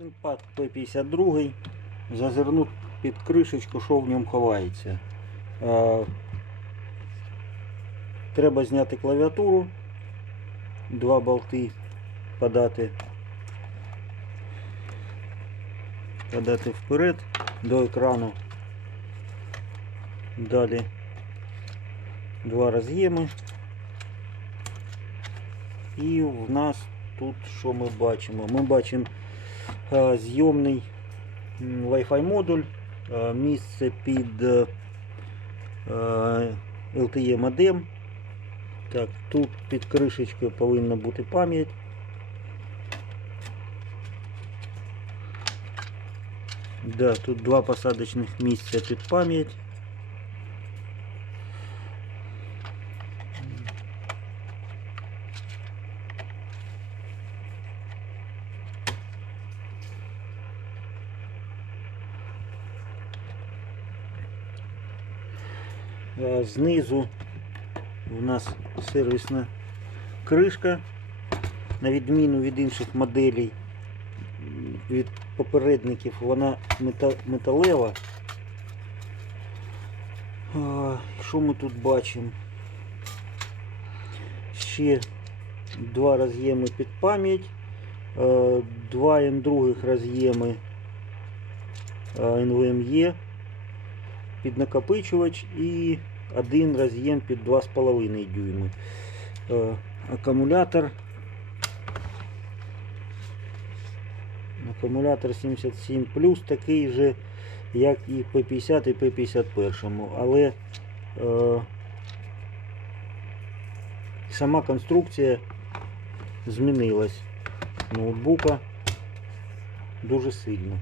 Симпат П-52 зазирнув під кришечку, що в ньому ховається. Е, Треба зняти клавіатуру, два болти подати, подати вперед до екрану. Далі два роз'єми. І в нас тут що ми бачимо? Ми бачимо зйомний Wi-Fi модуль, місце під е, LTE модем. Так, тут під кришечкою повинна бути пам'ять. Да, тут два посадочних місця під пам'ять. Знизу у нас сервісна кришка. На відміну від інших моделей, від попередників, вона металева. Що ми тут бачимо? Ще два роз'єми під пам'ять, е, два М2 роз'єми е, NVMe під накопичувач і один роз'єм під 2,5 дюйми. Е, Акумулятор. Акумулятор 77 такий же, як і P50 і P51, але е, сама конструкція змінилась ноутбука дуже сильно.